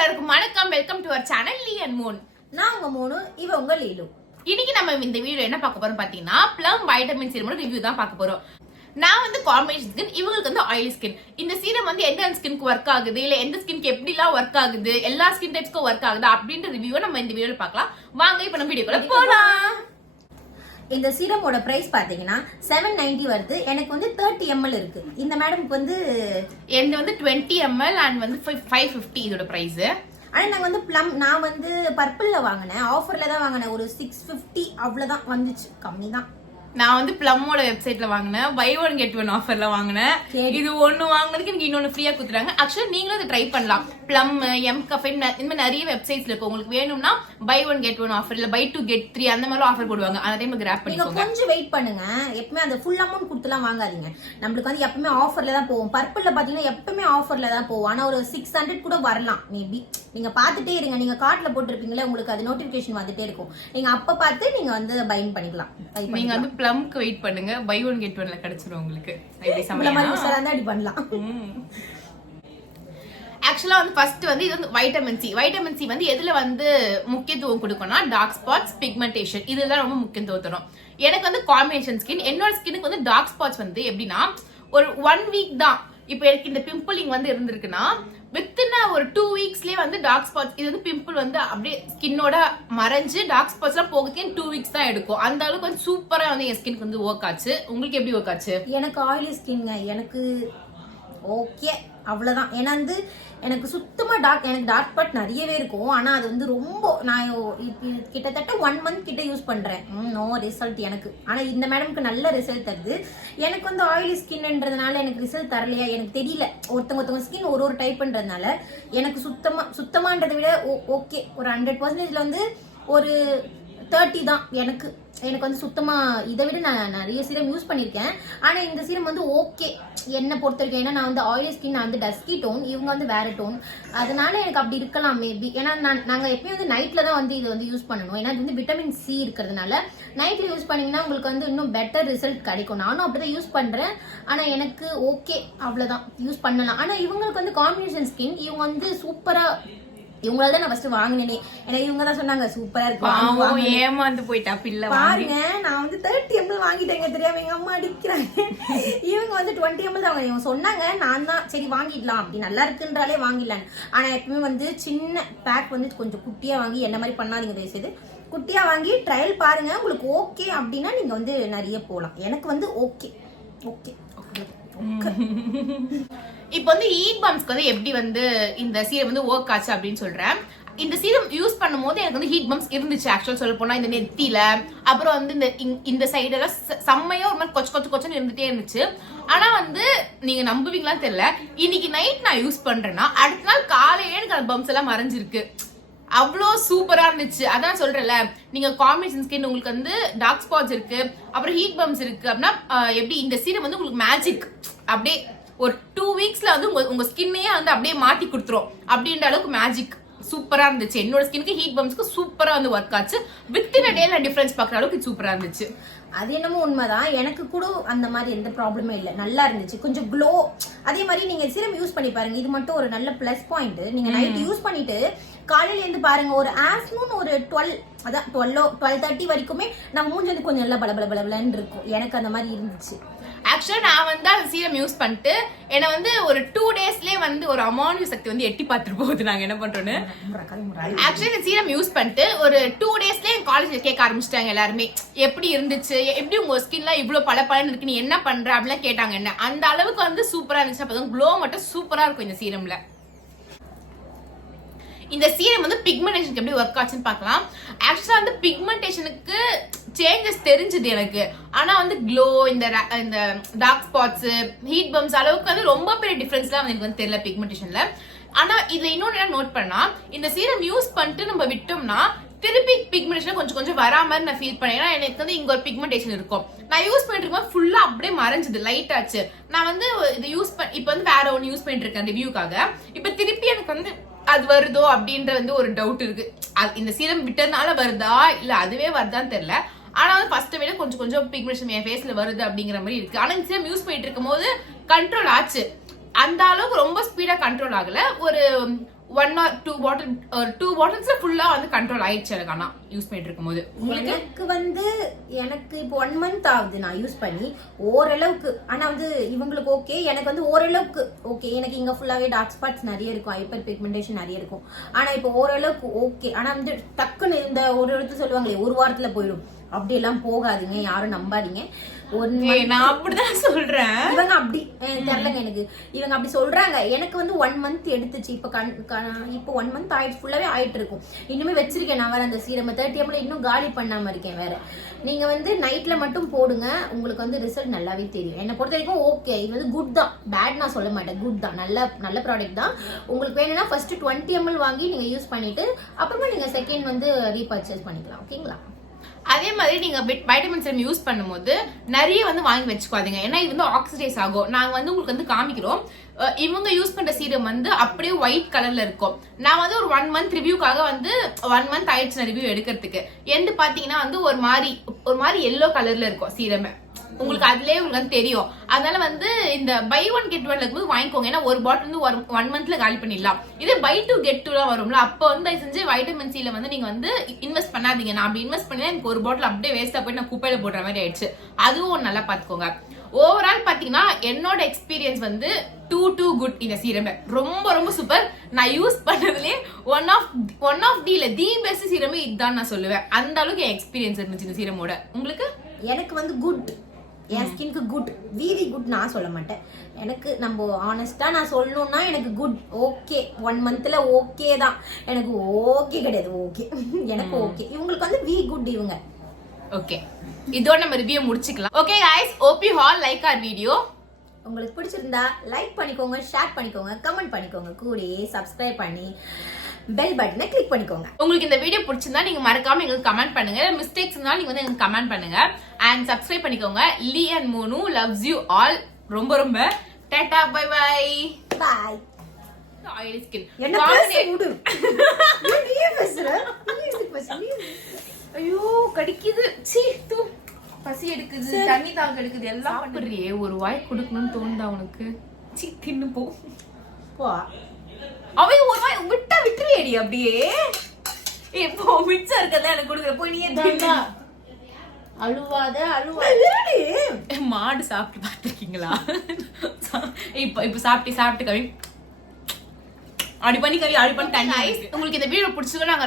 எல்லாருக்கும் வணக்கம். Welcome to our channel Lee and Moon. நான் உங்க மூணு, இவ உங்க லீலு. இன்னைக்கு நம்ம இந்த வீடியோ என்ன பார்க்க போறோம் பாத்தீங்கன்னா, ப்ளம் வைட்டமின் சீரம் ரிவ்யூ தான் பார்க்க போறோம். நான் வந்து காம்பினேஷன் ஸ்கின், இவங்களுக்கு வந்து ஆயிலி ஸ்கின். இந்த சீரம் வந்து எந்த ஸ்கின்க்கு ஒர்க் ஆகுது, இல்ல எந்த ஸ்கின்க்கு எப்படி எல்லாம் ஒர்க் ஆகுது, எல்லா ஸ்கின் டைப்ஸ்க்கும் ஒர்க் ஆகுது அப்படின்ற ரிவ்யூவை நம்ம இந்த வீடியோல பார்க்கலாம். வாங்க இப்ப நம்ம வீடியோக்குள்ள போலாம். இந்த சீரமோட பிரைஸ் பாத்தீங்கன்னா 790 வருது. எனக்கு வந்து 30 ml இருக்கு. இந்த மேடம்க்கு வந்து எந்த வந்து 20 ml அண்ட் வந்து 550 இதோட பிரைஸ். ஆனா நாங்க வந்து ப்ளம், நான் வந்து பர்பிள்ல வாங்கினேன், ஆஃபர்ல தான் வாங்கினேன். ஒரு 650 அவ்வளவுதான் வந்துச்சு, கம்மி தான். நான் வந்து ப்ளம்மோட வெப்சைட்ல வாங்கினேன், பை ஒன் கெட் ஒன் ஆஃபர்ல வாங்கினேன். இது ஒன்னு வாங்குறதுக்கு எனக்கு இன்னொன்னு ஃப்ரீயா கொடுத்துறாங்க. ஆக்சுவலா நீங்களும் இதை ட்ரை பண்ணலாம். ப்ளம், எம் கஃபே, இந்த மாதிரி நிறைய வெப்சைட்ஸ்ல இருக்கு. உங்களுக்கு வேணும்னா buy one get one offer, இல்ல பை டூ கெட் 3 அந்த மாதிரி ஆஃபர் போடுவாங்க. அந்த டைம் கிராப் பண்ணிக்கோங்க. கொஞ்சம் வெயிட் பண்ணுங்க. எப்பவுமே அந்த ஃபுல் அமௌண்ட் கொடுத்துலாம் வாங்காதீங்க. நம்மளுக்கு வந்து எப்பவுமே ஆஃபர்ல தான் போவோம். பர்பிள்ல பாத்தீங்கன்னா எப்பவுமே ஆஃபர்ல தான் போவோம். ஆனா ஒரு 600 கூட வரலாம் மேபி. நீங்க பாத்துட்டே இருங்க. நீங்க கார்ட்ல போட்டுருப்பீங்களா, உங்களுக்கு அது நோட்டிபிகேஷன் வந்துட்டே இருக்கும். நீங்க அப்ப பார்த்து நீங்க வந்து பைன் பண்ணிக்கலாம். நீங்க வந்து ப்ளம்க்கு வெயிட் பண்ணுங்க, பை ஒன் கெட் ஒன்ல கிடைச்சிரும் உங்களுக்கு. ஆக்சுவலா வந்து ஃபர்ஸ்ட் வந்து இது வந்து வைட்டமின் சி. வைட்டமின் சி வந்து எதுல வந்து முக்கியத்துவம் கொடுக்கணும்னா, டார்க் ஸ்பாட்ஸ், பிக்மெண்டேஷன், இதுதான் ரொம்ப முக்கியத்துவம் தரும். எனக்கு வந்து காம்பினேஷன் ஸ்கின். என்னோட ஸ்கினுக்கு வந்து டார்க் ஸ்பாட்ஸ் வந்து எப்படின்னா, ஒரு 1 வீக் தான். இப்போ எனக்கு இந்த பிம்பிளிங் வந்து இருந்திருக்குன்னா, வித்தின் ஒரு 2 வீக்ஸ்லயே வந்து டார்க் ஸ்பாட்ஸ், இது வந்து பிம்பிள் வந்து அப்படியே ஸ்கின்னோட மறைஞ்சு டார்க் ஸ்பாட்ஸ் எல்லாம் போகிறதுக்கு 2 வீக்ஸ் தான் எடுக்கும். அந்த அளவுக்கு வந்து சூப்பரா வந்து என் ஸ்கின்க்கு வந்து ஒர்க் ஆச்சு. உங்களுக்கு எப்படி ஒர்க் ஆச்சு? எனக்கு ஆயிலி ஸ்கின்ங்க, எனக்கு ஓகே அவ்வளவுதான். ஏன்னா வந்து எனக்கு சுத்தமா எனக்கு டார்க் ஸ்பாட் நிறையவே இருக்கும். ஆனா அது வந்து ரொம்ப, நான் கிட்டத்தட்ட 1 மந்த் கிட்ட யூஸ் பண்றேன். நோ ரிசல்ட் எனக்கு. ஆனா இந்த மேடம்க்கு நல்ல ரிசல்ட் தருது. எனக்கு வந்து ஆயிலி ஸ்கின்ன்றதுனால எனக்கு ரிசல்ட் தரலையா எனக்கு தெரியல. ஒருத்தவங்க ஸ்கின் ஒரு டைப்ன்றதுனால எனக்கு சுத்தமான்றதை விட ஓகே, ஒரு 100%ல வந்து ஒரு 30 தான் எனக்கு வந்து சுத்தமா. இதை விட நான் நிறைய சீரம் யூஸ் பண்ணிருக்கேன். ஆனா இந்த சீரம் வந்து ஓகே என்ன பொறுத்த வரைக்கும். ஏன்னா நான் வந்து ஆயிலி ஸ்கின், நான் வந்து டஸ்கி டோன், இவங்க வந்து வேற டோன். அதனால எனக்கு அப்படி இருக்கலாம் மேபி. ஏன்னா நாங்க எப்பயும் வந்து நைட்ல தான் வந்து இது வந்து யூஸ் பண்ணணும். ஏன்னா இது வந்து விட்டமின் சி இருக்கிறதுனால நைட்ல யூஸ் பண்ணீங்கன்னா உங்களுக்கு வந்து இன்னும் பெட்டர் ரிசல்ட் கிடைக்கும். நானும் அப்படிதான் யூஸ் பண்றேன். ஆனா எனக்கு ஓகே அவ்வளவுதான், யூஸ் பண்ணலாம். ஆனா இவங்களுக்கு வந்து காம்பினேஷன் ஸ்கின், இவங்க வந்து சூப்பரா, இவங்களால தான் நான் ஃபர்ஸ்ட் வாங்கினேனே. எனக்கு இவங்க தான் சொன்னாங்க சூப்பரா இருக்கு. ஏமாந்து போயிட்டா பிள்ளை. பாருங்க, நான் வந்து 30 ml வாங்கிட்டேங்க, தெரியாம எங்க அம்மா அடிக்கிறாங்க. இவங்க வந்து 20 ml தான். இவங்க சொன்னாங்க, நான் தான் சரி வாங்கிடலாம், அப்படி நல்லா இருக்குன்றாலே வாங்கிடலாம். ஆனா எப்பவுமே வந்து சின்ன பேக் வந்து கொஞ்சம் குட்டியா வாங்கி, என்ன மாதிரி பண்ணாதீங்க தயவு செய்து. குட்டியா வாங்கி ட்ரையல் பாருங்க. உங்களுக்கு ஓகே அப்படின்னா நீங்க வந்து நிறைய போகலாம். எனக்கு வந்து ஓகே ஓகே ஓகே. இப்போ வந்து ஹீட் பம்ப்ஸ்க்கு வந்து எப்படி வந்து இந்த சீரம் வந்து ஒர்க் ஆச்சு அப்படின்னு சொல்றேன். இந்த சீரம் யூஸ் பண்ணும் போது எனக்கு வந்து ஹீட் பம்ப்ஸ் இருந்துச்சு. ஆக்சுவல் சொல்ல போனா இந்த நெத்தியில, அப்புறம் வந்து இந்த சைடெல்லாம் செம்மையா ஒரு மாதிரி கொச்சன்னு இருந்துட்டே இருந்துச்சு. ஆனா வந்து நீங்க நம்புவீங்களான்னு தெரியல, இன்னைக்கு நைட் நான் யூஸ் பண்றேன்னா அடுத்த நாள் காலையிலே எனக்கு அந்த பம்ப்ஸ் எல்லாம் மறைஞ்சிருக்கு. அவ்வளோ சூப்பரா இருந்துச்சு. அதான் சொல்றேன்ல, நீங்க காம்பினேஷன் ஸ்கின், உங்களுக்கு வந்து டார்க் ஸ்பாட்ஸ் இருக்கு, அப்புறம் ஹீட் பம்ப்ஸ் இருக்கு அப்படின்னா எப்படி இந்த சீரம் வந்து உங்களுக்கு மேஜிக். அப்படியே ஒரு 2 வீக்ஸ்ல வந்து உங்க ஸ்கின்னையே வந்து அப்படியே மாத்தி கொடுத்துரும். அப்படின்ற அளவுக்கு மேஜிக் சூப்பரா இருந்துச்சு. என்னோட ஸ்கின்க்கு ஹீட் பம்ப்ஸ்க்கு சூப்பரா வந்து ஒர்க் ஆச்சு. வித்தின் அ டேல டிஃபரன்ஸ் பாக்குற அளவுக்கு சூப்பரா இருந்துச்சு. அது என்னமோ உண்மைதான். எனக்கு கூட அந்த மாதிரி எந்த ப்ராப்ளமே இல்லை, நல்லா இருந்துச்சு. கொஞ்சம் க்ளோ. அதே மாதிரி நீங்க சீரம் யூஸ் பண்ணி பாருங்க. இது மட்டும் ஒரு நல்ல பிளஸ் பாயிண்ட். நீங்க நைட் யூஸ் பண்ணிட்டு காலையில இருந்து பாருங்க, ஒரு ஆஃப்டர்நூன் ஒரு 12:30 வரைக்குமே நம்ம மூஞ்சி வந்து கொஞ்சம் நல்லா பலபலன்னு இருக்கும். எனக்கு அந்த மாதிரி இருந்துச்சு. ஆக்சுவலா நான் வந்து அந்த சீரம் யூஸ் பண்ணிட்டு என்ன வந்து ஒரு 2 டேஸ்லயே வந்து ஒரு அமானுஷ்ய சக்தி வந்து எட்டி பார்த்துட்டு போகுது. நாங்க என்ன பண்றோம்னு, ஆக்சுவலி இந்த சீரம் யூஸ் பண்ணிட்டு ஒரு 2 டேஸ்லயே என் காலேஜ்ல கேட்க ஆரம்பிச்சிட்டாங்க எல்லாருமே, எப்படி இருந்துச்சு, எப்படி உங்க ஸ்கின்லாம் இவ்வளவு பளபளன்னு இருக்கு, நீ என்ன பண்ற அப்படிலாம் கேட்டாங்க. என்ன அந்த அளவுக்கு வந்து சூப்பரா இருந்துச்சு. அப்பதான் க்ளோ மட்டும் சூப்பரா இருக்கும் இந்த சீரம்ல. இந்த சீரம் வந்து பிக்மெண்டேஷனுக்கு எப்படி ஒர்க் ஆச்சுன்னு பார்க்கலாம். ஆக்சுவலா வந்து பிக்மெண்டேஷனுக்கு சேஞ்சஸ் தெரிஞ்சது எனக்கு. ஆனா வந்து க்ளோ, இந்த டார்க் ஸ்பாட்ஸ், ஹீட் பம்ப்ஸ் அளவுக்கு வந்து ரொம்ப பெரிய டிஃபரன்ஸ்லாம் எனக்கு வந்து தெரியல பிக்மெண்டேஷன்ல. ஆனா இதுல இன்னொன்னு நோட் பண்ணா, இந்த சீரம் யூஸ் பண்ணிட்டு நம்ம விட்டோம்னா திருப்பி பிக்மெண்டேஷன் கொஞ்சம் வரா மாதிரி நான் ஃபீல் பண்ணேன். ஏன்னா எனக்கு வந்து இங்க ஒரு பிக்மெண்டேஷன் இருக்கும். நான் யூஸ் பண்ணிட்டு இருக்கும்போது ஃபுல்லா அப்படியே மறைஞ்சது, லைட் ஆச்சு. நான் வந்து இது இப்ப வந்து வேற ஒன்னு யூஸ் பண்ணிட்டு இருக்கேன் ரிவ்யூக்காக. இப்ப திருப்பி எனக்கு வந்து அது வருதோ அப்படின்ற வந்து ஒரு டவுட் இருக்கு. இந்த சீரம் விட்டதுனால வருதா இல்ல அதுவே வருதான்னு தெரியல. ஆனா வந்து ஃபர்ஸ்ட் விட கொஞ்சம் பிக்மெண்டேஷன் என் ஃபேஸ்ல வருது அப்படிங்கிற மாதிரி இருக்கு. ஆனா இந்த சீரம் யூஸ் பண்ணிட்டு இருக்கும் போது கண்ட்ரோல் ஆச்சு. அந்த அளவுக்கு ரொம்ப ஸ்பீடா கண்ட்ரோல் ஆகல. ஒரு 1 or 2 பாட்டில் 2 பாட்டில்ஸ்ல ஃபுல்லா வந்து கண்ட்ரோல் ஆயிடுச்சு எனக்கு. ஆனா யூஸ் பண்ணிட்டு இருக்கும்போது எனக்கு இப்போ 1 month ஆகுது நான் யூஸ் பண்ணி ஓரளவுக்கு. ஆனா வந்து இவங்களுக்கு ஓகே, எனக்கு வந்து ஓரளவுக்கு ஓகே. எனக்கு இங்க ஃபுல்லாவே டார்க் ஸ்பாட்ஸ் நிறைய இருக்கும், ஹைப்பர் பிக்மெண்டேஷன் நிறைய இருக்கும். ஆனா இப்போ ஓரளவுக்கு ஓகே. ஆனா வந்து டக்குன்னு இந்த ஒரு இடத்துல சொல்லுவாங்களே 1 வாரத்துல போயிடும், அப்படி எல்லாம் போகாதீங்க, யாரும் நம்பாதீங்க. நான் அப்படிதான் சொல்றேன். இவங்க அப்படி தெரியலங்க எனக்கு, இவங்க அப்படி சொல்றாங்க. எனக்கு வந்து 1 month எடுத்துச்சு. இப்போ 1 month ஆயிடுச்சு, ஃபுல்லாவே ஆயிட்டு இருக்கும். இன்னுமே வச்சிருக்கேன் நான் வேற அந்த சீரம் 30 ml இன்னும் காலி பண்ணாம இருக்கேன் வேற. நீங்க வந்து நைட்ல மட்டும் போடுங்க, உங்களுக்கு வந்து ரிசல்ட் நல்லாவே தெரியும். என்னை பொறுத்த வரைக்கும் ஓகே, இது வந்து குட் தான், பேட் நான் சொல்ல மாட்டேன், குட் தான், நல்ல ப்ராடக்ட் தான். உங்களுக்கு வேணும்னா ஃபர்ஸ்ட் 20 ml வாங்கி நீங்க யூஸ் பண்ணிட்டு அப்புறமா நீங்க செகண்ட் வந்து ரீபர்ச்சேஸ் பண்ணிக்கலாம். ஓகேங்களா? அதே மாதிரி நீங்க வைட்டமின் சீரம் யூஸ் பண்ணும்போது நிறைய வந்து வாங்கி வச்சுக்காதீங்க, ஏன்னா இது வந்து ஆக்சிடைஸ் ஆகும். நாங்க வந்து உங்களுக்கு வந்து காமிக்கிறோம். இவங்க யூஸ் பண்ற சீரம் வந்து அப்படியே ஒயிட் கலர்ல இருக்கும். நான் வந்து ஒரு 1 month ரிவ்யூக்காக வந்து 1 month ஆயிடுச்சு ரிவ்யூ எடுக்கிறதுக்கு. எந்த பாத்தீங்கன்னா வந்து ஒரு மாதிரி எல்லோ கலர்ல இருக்கும் சீரமே. உங்களுக்கு அதுலயே உங்களுக்கு வந்து தெரியும். அதனால வந்து இந்த பை 1 get 1 இருக்கும்போது வாங்கிக்கோங்க, ஏன்னா ஒரு பாட்டில் வந்து 1 monthல காலி பண்ணிடலாம். இதே பை 2 get 2 வரும்ல, அப்ப வந்து செஞ்சு வைட்டமின் சில வந்து நீங்க வந்து இன்வெஸ்ட் பண்ணாதீங்க. நான் அப்படி இன்வெஸ்ட் பண்ணி எனக்கு ஒரு பாட்டில் அப்படியே வேஸ்டா போய் நான் குப்பையில போடுற மாதிரி ஆயிடுச்சு. அதுவும் நல்லா பாத்துக்கோங்க. ஓவரால் பாத்தீங்கன்னா என்னோட எக்ஸ்பீரியன்ஸ் வந்து டூ குட். இந்த சீரமே ரொம்ப ரொம்ப சூப்பர். நான் யூஸ் பண்ணதுலயே ஒன் ஆஃப் தி பெஸ்ட் சீரமே இதுதான் நான் சொல்லுவேன். அந்த அளவுக்கு என் எக்ஸ்பீரியன்ஸ் இருந்துச்சு இந்த சீரமோட. உங்களுக்கு? எனக்கு வந்து குட், என் ஸ்கின்க்கு குட், வெரி குட் நான் சொல்ல மாட்டேன். எனக்கு நம்ம ஆனஸ்டா நான் சொல்லணும்னா எனக்கு குட், ஓகே. 1 monthல ஓகே தான், எனக்கு ஓகே கிடையாது, ஓகே. எனக்கு ஓகே. இவங்களுக்கு வந்து வி குட் இவங்க. ஓகே, இதோட நம்ம ரிவ்யூ முடிச்சுக்கலாம். Okay guys, hope you all like our video. உங்களுக்கு பிடிச்சிருந்தா லைக் பண்ணிக்கோங்க, ஷேர் பண்ணிக்கோங்க, கமெண்ட் பண்ணிக்கோங்க, கூடயே சப்ஸ்கிரைப் பண்ணி பெல் பட்டனை கிளிக் பண்ணிக்கோங்க. உங்களுக்கு இந்த வீடியோ பிடிச்சிருந்தா நீங்க மறக்காம எங்களுக்கு கமெண்ட் பண்ணுங்க. மிஸ்டேக்ஸ் இருந்தாலும் நீங்க வந்து எனக்கு கமெண்ட் பண்ணுங்க and சப்ஸ்கிரைப் பண்ணிக்கோங்க. Lee and Monu loves you all. ரொம்ப ரொம்ப டாடா, bye bye. Bye. Oily skin. என்ன பேச விடு. நீ பேசுற. ஐயோ கடிக்குது. சீ தூ. பசி எடுக்குது, தண்ணி தாக எடுக்குது, எல்லாம் பண்றியே. ஒரு வாய் குடுக்கணும்னு தோணுதா உனக்கு? சீ தின்னு போ. அவன் ஒரு வாய் விட்டா விட்டுறியடி அப்படியே. இப்போ மிச்சம் இருக்கதா எனக்கு கொடுக்குற, போய் நீயே தின்னு. அழுவாத. மாடு சாப்பிட்டு பார்த்திருக்கீங்களா? இப்ப சாப்பிட்டு கவி அப்படி பண்ணி தண்ணி. உங்களுக்கு இந்த வீடியோ பிடிச்சதுன்னா நாங்க